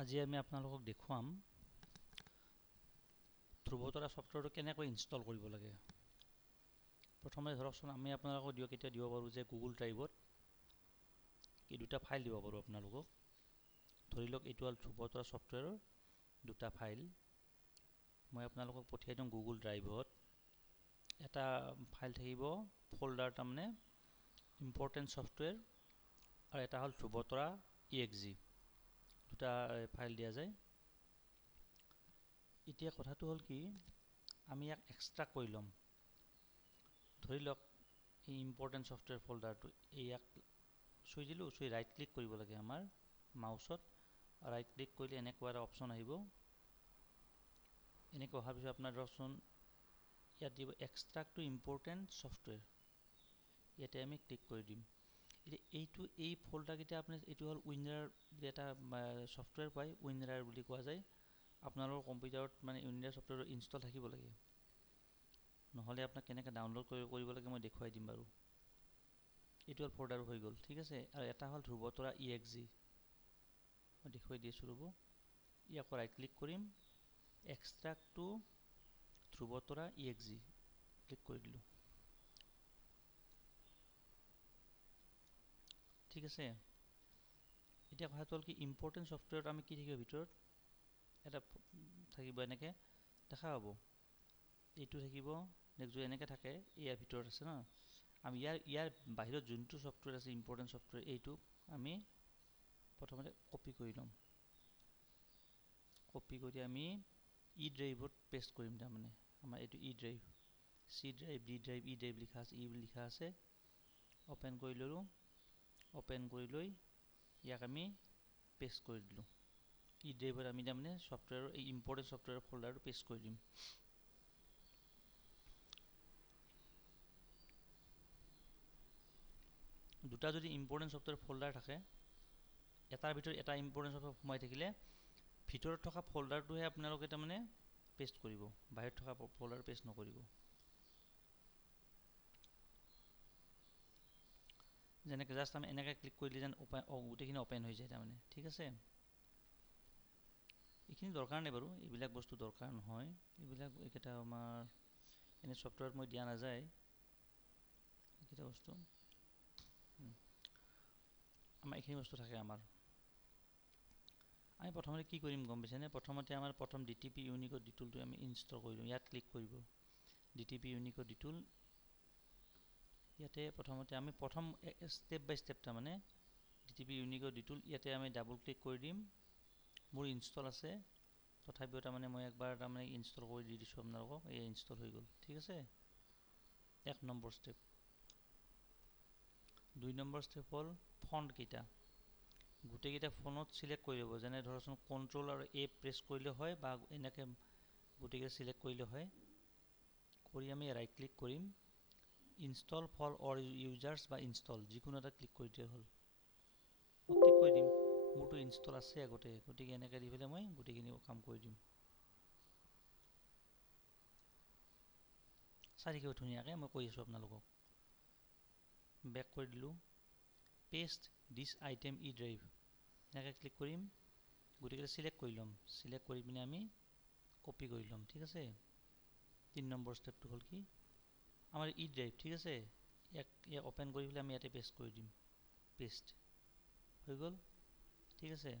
আজি আমি আপোনালোকক দেখুৱাম ধ্ৰুৱতৰা ছফ্টৱেৰটো কেনেকৈ ইনষ্টল কৰিব লাগে। প্ৰথমে ধৰকচোন আমি আপোনালোকক এতিয়া দিব পাৰোঁ যে গুগল ড্ৰাইভত এই দুটা ফাইল দিব পাৰোঁ আপোনালোকক। ধৰি লওক এইটো হ'ল ধ্ৰুৱতৰা ছফ্টৱেৰৰ দুটা ফাইল। মই আপোনালোকক পঠিয়াই দিওঁ গুগল ড্ৰাইভত। এটা ফাইল থাকিব ফল্ডাৰ তাৰমানে ইম্পৰ্টেণ্ট ছফ্টৱেৰ আৰু এটা হ'ল ধ্ৰুৱতৰা exe। দুটা ফাইল দিয়া যায়। এতিয়া কথাটো হ'ল কি, আমি ইয়াক এক্সট্ৰাক্ট কৰি ল'ম। ধৰি লওক এই ইম্পৰ্টেণ্ট ছফ্টৱেৰ ফল্ডাৰটো ইয়াক চুই দিলোঁ, চুই ৰাইট ক্লিক কৰিব লাগে আমাৰ মাউচত। ৰাইট ক্লিক কৰিলে এনেকুৱা এটা অপশ্যন আহিব। এনেকৈ অহাৰ পিছত আপোনাৰ ধৰকচোন ইয়াত দিব এক্সট্ৰাক্ট টু ইম্পৰ্টেণ্ট ছফ্টৱেৰ। ইয়াতে আমি ক্লিক কৰি দিম। এতিয়া এই ফল্ডাৰকেইটা আপুনি এইটো হ'ল উইনাৰ এটা ছফ্টৱেৰ পায়, উইনাৰ বুলি কোৱা যায়। আপোনালোকৰ কম্পিউটাৰত মানে উইনাৰ ছফ্টৱেৰ ইনষ্টল থাকিব লাগে, নহ'লে আপোনাক কেনেকৈ ডাউনলোড কৰিব লাগে মই দেখুৱাই দিম বাৰু। এইটো হ'ল ফল্ডাৰ হৈ গ'ল, ঠিক আছে। আৰু এটা হ'ল ধ্ৰুৱতৰা exe। মই দেখুৱাই দি আছোঁ ৰ'ব। ইয়াক ৰাইট ক্লিক কৰিম, এক্সট্ৰাক্ট টু ধ্ৰুৱতৰা exe ক্লিক কৰি দিলোঁ, ঠিক আছে। এতিয়া কথাটো হ'ল কি, ইম্পৰ্টেণ্ট ছফ্টৱেৰত আমি কি থাকিব ভিতৰত এটা থাকিব, এনেকৈ দেখা পাব। এইটো থাকিব, নেক্সট এনেকৈ থাকে, ইয়াৰ ভিতৰত আছে ন। আমি ইয়াৰ বাহিৰত যোনটো ছফ্টৱেৰ আছে ইম্পৰ্টেণ্ট ছফ্টৱেৰ, এইটো আমি প্ৰথমতে কপি কৰি ল'ম। কপি কৰি আমি ই ড্ৰাইভত পেষ্ট কৰিম। তাৰমানে আমাৰ এইটো E drive, C drive, D drive, E drive লিখা আছে, ই লিখা আছে। অ'পেন কৰি ল'লোঁ। অ'পেন কৰি লৈ ইয়াক আমি পেষ্ট কৰি দিলোঁ। ই ড্ৰাইভত আমি তাৰমানে ছফ্টৱেৰৰ এই ইম্পৰ্টেণ্ট ছফ্টৱেৰৰ ফল্ডাৰটো পেষ্ট কৰি দিম। দুটা যদি ইম্পৰ্টেণ্ট ছফ্টৱেৰ ফল্ডাৰ থাকে, এটাৰ ভিতৰত এটা ইম্পৰ্টেণ্ট ছফ্টৱেৰ সোমাই থাকিলে ভিতৰত থকা ফল্ডাৰটোহে আপোনালোকে তাৰমানে পেষ্ট কৰিব, বাহিৰত থকা ফল্ডাৰ পেষ্ট নকৰিব। যেনেকৈ জাষ্ট আমি এনেকৈ ক্লিক কৰিলে যেন গোটেইখিনি অ'পেন হৈ যায় তাৰমানে, ঠিক আছে। এইখিনি দৰকাৰ নাই বাৰু, এইবিলাক বস্তু দৰকাৰ নহয়। এইকেইটা আমাৰ এনে ছফ্টৱেৰত মই দিয়া নাযায় এইকেইটা বস্তু। আমাৰ এইখিনি বস্তু থাকে আমাৰ। আমি প্ৰথমতে কি কৰিম গম পাইছেনে? প্ৰথমতে আমাৰ প্ৰথম DTP ইউনিকোড ডিটুলটো আমি ইনষ্টল কৰি দিওঁ। ইয়াত ক্লিক কৰিব, DTP ইউনিকোড ডিটুল। ইয়াতে প্ৰথমতে আমি ষ্টেপ বাই ষ্টেপ তাৰমানে DTP ইউনিকোড ডিটুল ইয়াতে আমি ডাবল ক্লিক কৰি দিম। মোৰ ইনষ্টল আছে, তথাপিও তাৰমানে মই একবাৰ তাৰমানে ইনষ্টল কৰি দি দিছোঁ আপোনালোকক। এই ইনষ্টল হৈ গ'ল, ঠিক আছে। 1 নম্বৰ ষ্টেপ। 2 নম্বৰ ষ্টেপ হ'ল ফণ্টকেইটা। গোটেইকেইটা ফোনত চিলেক্ট কৰি ল'ব। যেনে ধৰকচোন কণ্ট্ৰল আৰু A প্ৰেছ কৰিলে হয়, বা এনেকৈ গোটেইকেইটা চিলেক্ট কৰিলে হয়। কৰি আমি ৰাইট ক্লিক কৰিম, ইনষ্টল ফৰ অল ইউজাৰ্ছ বা ইনষ্টল যিকোনো এটা ক্লিক কৰি দিলে হ'ল। মই ক্লিক কৰি দিম, মোৰতো ইনষ্টল আছে আগতে, গতিকে এনেকৈ দি পেলাই মই গোটেইখিনি কাম কৰি দিম। চাই থাকিব ধুনীয়াকৈ, মই কৈ আছোঁ আপোনালোকক। বেক কৰি দিলোঁ, পেষ্ট দিছ আইটেম ই ড্ৰাইভ এনেকৈ ক্লিক কৰিম, গোটেইকেইটা চিলেক্ট কৰি ল'ম। চিলেক্ট কৰি পিনে আমি কপি কৰি ল'ম, ঠিক আছে। 3 নম্বৰ ষ্টেপটো হ'ল কি, আমাৰ ই ড্ৰাইভ, ঠিক আছে। ইয়াক অ'পেন কৰি পেলাই আমি ইয়াতে পেষ্ট কৰি দিম। পেষ্ট হৈ গ'ল, ঠিক আছে।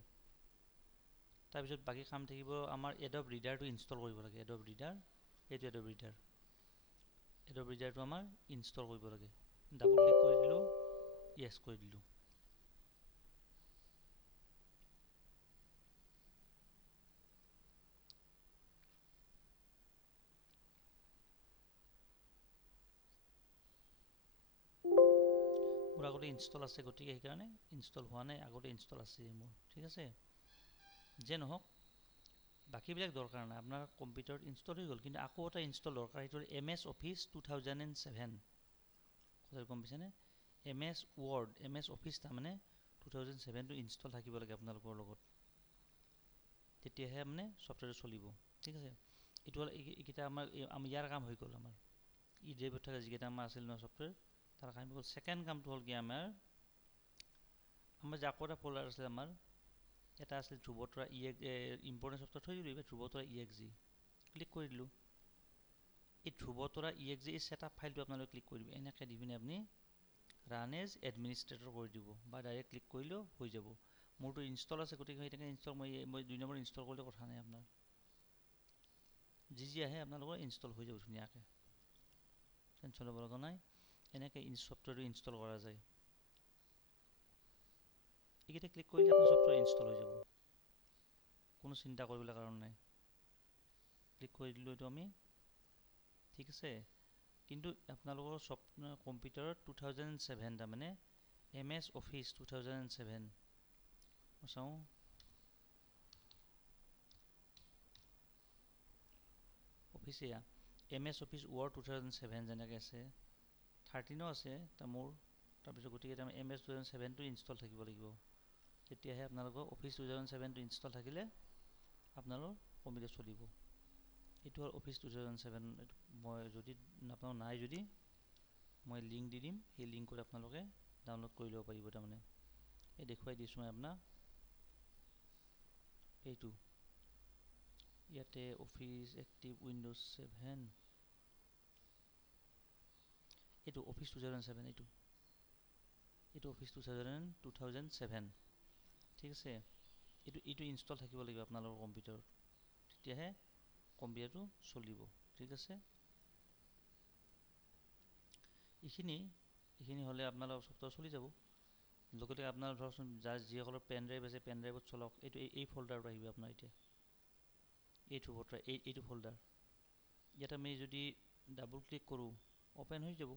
তাৰপিছত বাকী কাম থাকিব আমাৰ এডব ৰিডাৰটো ইনষ্টল কৰিব লাগে। এডব ৰিডাৰ, এইটো এডব ৰিডাৰ। এডব ৰিডাৰটো আমাৰ ইনষ্টল কৰিব লাগে। ডাবল ক্লিক কৰি দিলোঁ, য়েছ কৰি দিলোঁ। মোৰ আগতে ইনষ্টল আছে, গতিকে সেইকাৰণে ইনষ্টল হোৱা নাই, আগতে ইনষ্টল আছে মোৰ, ঠিক আছে। যে নহওক, বাকীবিলাক দৰকাৰ নাই, আপোনাৰ কম্পিউটাৰত ইনষ্টল হৈ গ'ল। কিন্তু আকৌ এটা ইনষ্টল দৰকাৰ, সেইটো হ'ল MS Office 2007। কথাটো গম পাইছেনে? MS Word, MS Office তাৰমানে 2007টো ইনষ্টল থাকিব লাগে আপোনালোকৰ লগত, তেতিয়াহে মানে ছফ্টৱেৰটো চলিব, ঠিক আছে। এইটো হ'ল এইকেইটা আমাৰ ইয়াৰ কাম হৈ গ'ল। আমাৰ ই ড্ৰাইভত থকা যিকেইটা আমাৰ আছিল ন ছফ্টৱেৰ, তাৰ কাম হৈ গ'ল। ছেকেণ্ড কামটো হ'ল কি, আমাৰ যে আকৌ এটা ফল্ডাৰ আছিলে আমাৰ এটা আছিল ধ্ৰুৱতৰা ইম্পৰ্টেণ্ট ছফ্টৱেৰ থৈ দিলোঁ, এইবাৰ ধ্ৰুৱতৰা EXE ক্লিক কৰি দিলোঁ। এই ধ্ৰুৱতৰা EXE এই ছেটআপ ফাইলটো আপোনালোকে ক্লিক কৰি দিব। এনেকৈ দি পিনে আপুনি ৰান এজ এডমিনিষ্ট্ৰেটৰ কৰি দিব বা ডাইৰেক্ট ক্লিক কৰিলেও হৈ যাব। মোৰতো ইনষ্টল আছে, গতিকে সেইটাকে ইনষ্টল মই 2 নম্বৰ ইনষ্টল কৰিলে কথা নাই আপোনাৰ। যি আহে আপোনালোকৰ ইনষ্টল হৈ যাব ধুনীয়াকৈ, টেনশ্যন ল'ব লগা নাই। এনেকৈ ছফ্টৱেৰটো ইনষ্টল কৰা যায়। এইকেইটা ক্লিক কৰিলে আপোনাৰ ছফ্টৱেৰ ইনষ্টল হৈ যাব, কোনো চিন্তা কৰিবলৈ কাৰণ নাই। ক্লিক কৰি দিলোঁ এইটো আমি, ঠিক আছে। কিন্তু আপোনালোকৰ কম্পিউটাৰত 2007 তাৰমানে MS Office 2007 মই চাওঁ, অফিচ এয়া MS Office Word 2007 যেনেকৈ আছে, 13ও আছে মোৰ। তাৰপিছত গতিকে তাৰমানে MS 2007টো ইনষ্টল থাকিব লাগিব, তেতিয়াহে আপোনালোকৰ Office 2007টো ইনষ্টল থাকিলে আপোনালোকৰ কম্পিউটাৰ চলিব। এইটো হ'ল Office 2007। মই যদি আপোনালোকৰ নাই যদি মই লিংক দি দিম, সেই লিংকত আপোনালোকে ডাউনলোড কৰি ল'ব পাৰিব। তাৰমানে এই দেখুৱাই দিছোঁ মই আপোনাক, এইটো ইয়াতে অফিচ এক্টিভ উইণ্ডোজ 7, এইটো অফিচ 2007, এইটো অফিচ 2007, ঠিক আছে। এইটো ইনষ্টল থাকিব লাগিব আপোনালোকৰ কম্পিউটাৰত, তেতিয়াহে কম্পিউটাৰটো চলিব, ঠিক আছে। এইখিনি হ'লে আপোনালোকৰ ছফ্টৱেৰ চলি যাব। লগতে আপোনাৰ ধৰকচোন যিসকলৰ পেন ড্ৰাইভ আছে, পেন ড্ৰাইভত চলাওক। এই ফল্ডাৰটো আহিব আপোনাৰ এতিয়া, এইটো ফল্ডাৰ। ইয়াত আমি যদি ডাবল ক্লিক কৰোঁ অ'পেন হৈ যাব।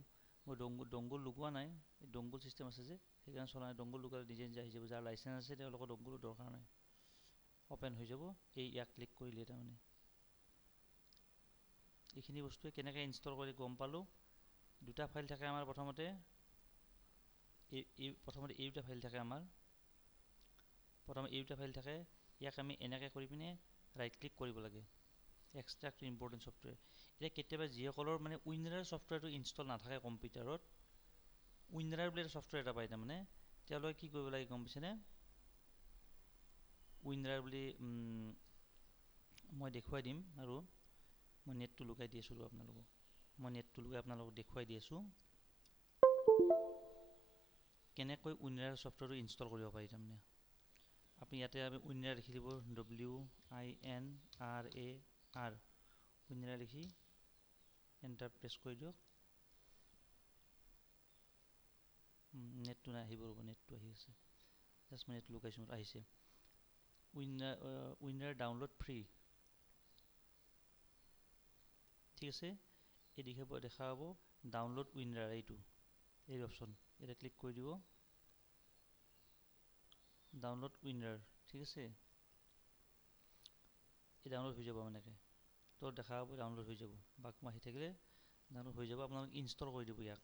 মই ডংগুল লগোৱা নাই, ডংগুল চিষ্টেম আছে যে সেইকাৰণে চলা নাই। ডংগুল লগালে নিজে আহি যাব, যাৰ লাইচেঞ্চ আছে তেওঁলোকৰ ডংগুলৰ দৰকাৰ নাই, অ'পেন হৈ যাব ইয়াক ক্লিক কৰিলে। তাৰমানে এইখিনি বস্তুৱে কেনেকৈ ইনষ্টল কৰি গম পালোঁ। দুটা ফাইল থাকে আমাৰ, প্ৰথমতে এই দুটা ফাইল থাকে আমাৰ। প্ৰথমে এই দুটা ফাইল থাকে, ইয়াক আমি এনেকৈ কৰি পিনে ৰাইট ক্লিক কৰিব লাগে, এক্সট্ৰাক্ট টু ইম্পৰ্টেণ্ট ছফ্টৱেৰ। এতিয়া কেতিয়াবা যিসকলৰ মানে উইনৰাৰ ছফ্টৱেৰটো ইনষ্টল নাথাকে কম্পিউটাৰত, উইনৰাৰ বুলি এটা ছফ্টৱেৰ এটা পায়, তাৰমানে তেওঁলোকে কি কৰিব লাগে গম পাইছেনে? উইনৰাৰ বুলি মই দেখুৱাই দিম, আৰু মই নেটটো লগাই দি আছোঁ আপোনালোকক। দেখুৱাই দি আছোঁ কেনেকৈ উইনৰাৰ ছফ্টৱেৰটো ইনষ্টল কৰিব পাৰি। তাৰমানে আপুনি ইয়াতে উইনৰাৰ লিখি দিব, WINRAR, উইনৰাৰ লিখি এণ্টাৰ প্ৰেছ কৰি দিয়ক। নেটটো নাই, আহিব ৰ'ব, নেটটো আহি আছে, জাষ্ট মই নেট লগাইছোঁ, আহিছে। উইনৰাৰ ডাউনলোড ফ্ৰী, ঠিক আছে। এই দেখা পাব ডাউনলোড উইনৰাৰ, এই অপশ্যন, ইয়াতে ক্লিক কৰি দিব, ডাউনলোড উইনৰাৰ, ঠিক আছে। এই ডাউনলোড হৈ যাব এনেকৈ, তো দেখা পাব ডাউনলোড হৈ যাব, বাক আহি থাকিলে ডাউনলোড হৈ যাব। আপোনালোকে ইনষ্টল কৰি দিব ইয়াক।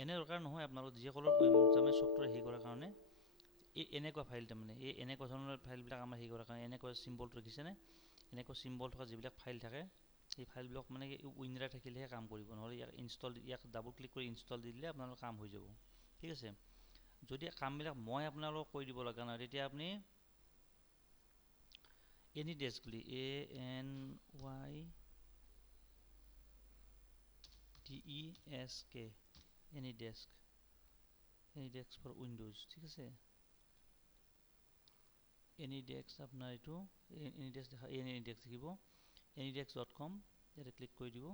এনে দৰকাৰ নহয়, আপোনালোক যিসকলৰ তাৰমানে ছফ্টৱেৰ হেৰি কৰাৰ কাৰণে এনেকুৱা ফাইল, তাৰমানে এনেকুৱা ধৰণৰ ফাইলবিলাক আমাৰ হেৰি কৰাৰ কাৰণে এনেকুৱা চিম্বলটো দেখিছেনে? এনেকুৱা চিম্বল থকা যিবিলাক ফাইল থাকে, সেই ফাইলবিলাক মানে উইনৰাৰ থাকিলেহে কাম কৰিব, নহ'লে ইয়াক ডাবল ক্লিক কৰি ইনষ্টল দি দিলে আপোনালোকৰ কাম হৈ যাব, ঠিক আছে। যদি কামবিলাক মই আপোনালোকক কৰি দিব লগা নহয়, তেতিয়া আপুনি AnyDesk বুলি ANYDESK, AnyDesk ফৰ উইণ্ডোজ, ঠিক আছে। AnyDesk আপোনাৰ এইটো AnyDesk দেখিব, anydesk.com, ইয়াতে ক্লিক কৰি দিব।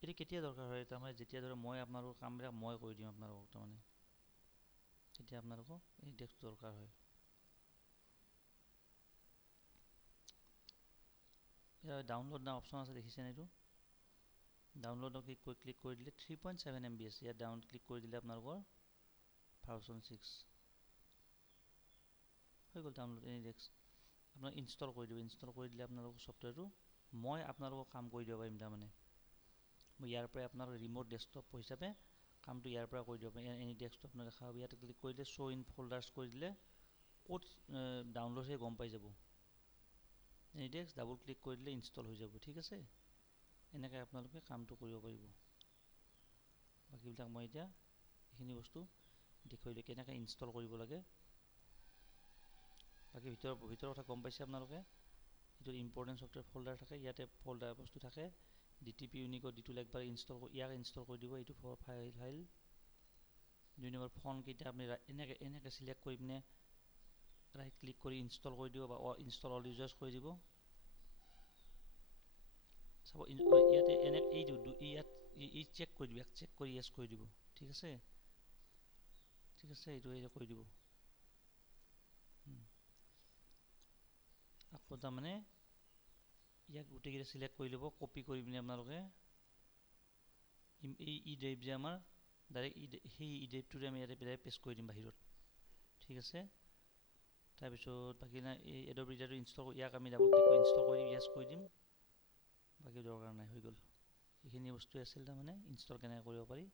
এইটো কেতিয়া দৰকাৰ হয়? তাৰমানে যেতিয়া ধৰক মই আপোনালোকৰ কামবিলাক মই কৰি দিম আপোনালোকক, তাৰমানে তেতিয়া আপোনালোকক AnyDesk দৰকাৰ হয়। ইয়াৰ ডাউনলোড না অপশ্যন আছে, দেখিছেনে? এইটো ডাউনলোডত ক্লিক কৰি দিলে 3.7 MB আছে, ইয়াত ক্লিক কৰি দিলে আপোনালোকৰ ভাৰ্চন 6 হৈ গ'ল। ডাউনলোড AnyDesk আপোনাক ইনষ্টল কৰি দিব। ইনষ্টল কৰি দিলে আপোনালোকৰ ছফ্টৱেৰটো মই আপোনালোকক কাম কৰি দিব পাৰিম। তাৰমানে মই ইয়াৰ পৰাই আপোনালোকৰ ৰিম'ট ডেস্কটপ হিচাপে কামটো ইয়াৰ পৰা কৰি দিব পাৰিম। AnyDeskটো আপোনাৰ দেখা হ'ব, ইয়াতে ক্লিক কৰি দিলে শ্ব' ইন ফল্ডাৰ্ছ কৰি দিলে ক'ত ডাউনলোড হৈ গম পাই যাব। AnyDesk ডাবল ক্লিক কৰি দিলে ইনষ্টল হৈ যাব, ঠিক আছে। এনেকৈ আপোনালোকে কামটো কৰিব পাৰিব। বাকীবিলাক মই এতিয়া এইখিনি বস্তু দেখুৱাইলোঁ কেনেকৈ ইনষ্টল কৰিব লাগে। বাকী ভিতৰৰ কথা গম পাইছে আপোনালোকে। এইটো ইম্পৰ্টেণ্ট ছফ্টৱেৰ ফল্ডাৰ থাকে, ইয়াতে ফল্ডাৰ বস্তু থাকে। DTP ইউনিকোড ডিটোল একবাৰ ইয়াক ইনষ্টল কৰি দিব। এইটো ফাইল 2 নম্বৰ ফোনকেইটা আপুনি এনেকৈ চিলেক্ট কৰি পিনে ৰাইট ক্লিক কৰি ইনষ্টল কৰি দিব বা ইনষ্টল অল ইউজাৰ্ছ কৰি দিব। চাব ইয়াতে ইয়াত চেক কৰি দিব, ইয়াক চেক কৰি য়েছ কৰি দিব। ঠিক আছে এইটো কৰি দিব। আকৌ তাৰমানে ইয়াক গোটেইকেইটা চিলেক্ট কৰি ল'ব, কপি কৰি পিনে আপোনালোকে এই ই ড্ৰাইভ যে আমাৰ ডাইৰেক্ট সেই ই ড্ৰাইভটোৰে আমি ইয়াতে পেষ্ট কৰি দিম বাহিৰত। ঠিক আছে। তাৰপিছত বাকী এই এডব ৰিডাৰটো ইনষ্টল কৰি ইয়াক আমি ডাবল ক্লিক কৰি ইনষ্টল কৰি য়েছ কৰি দিম। বাকী দৰকাৰ নাই, হৈ গ'ল। এইখিনি বস্তুৱে আছিল তাৰমানে ইনষ্টল কেনেকৈ কৰিব পাৰি।